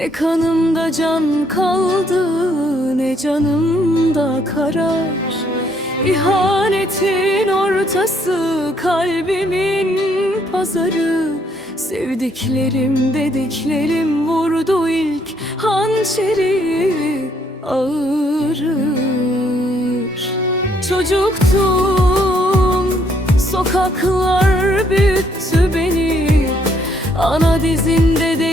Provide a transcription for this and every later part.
Ne kanımda can kaldı ne canımda karar. İhanetin ortası kalbimin pazarı. Sevdiklerim dediklerim vurdu ilk hançeri ağırır. Çocuktum sokaklar büyüttü beni. Ana dizinde değil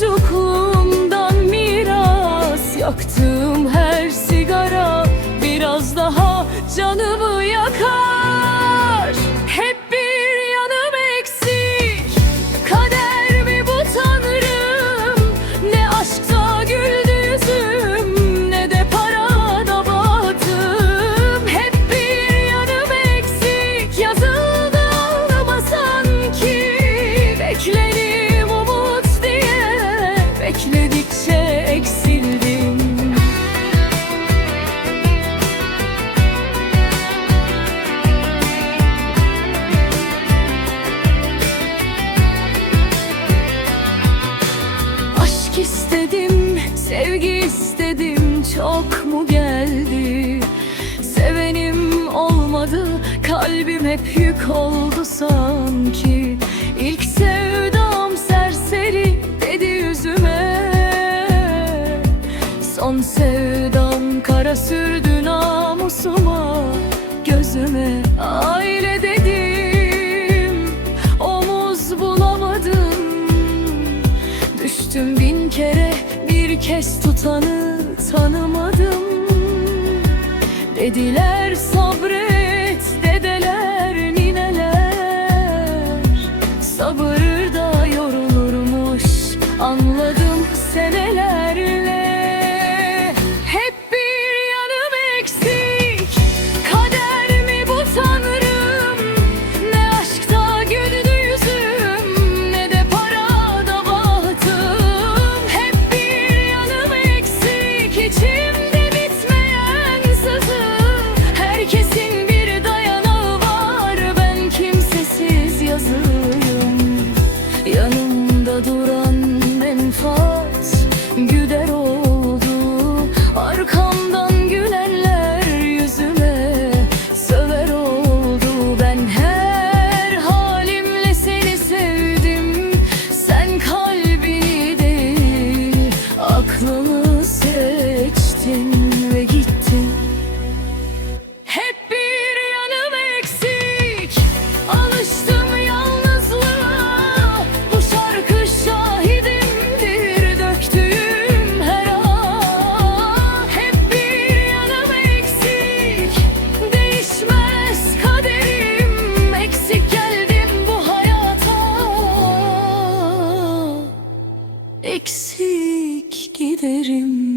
çocukluğumdan miras Yaktığım her sigara. Biraz daha canımı yakar. Hep bir yanım eksik. Kader mi bu tanrım? Ne aşkta güldü yüzüm Ne de parada bahtım Hep bir yanım eksik. Yazıldı alnıma sanki. Beklerim Kalbim hep yük oldu sanki. İlk sevdam serseri dedi yüzüme. Son sevdam kara sürdü namusuma. Gözüme aile dedim. Omuz bulamadım. Düştüm bin kere bir kez tutanı tanımadım. Dediler sabret anladım seneler eksik giderim.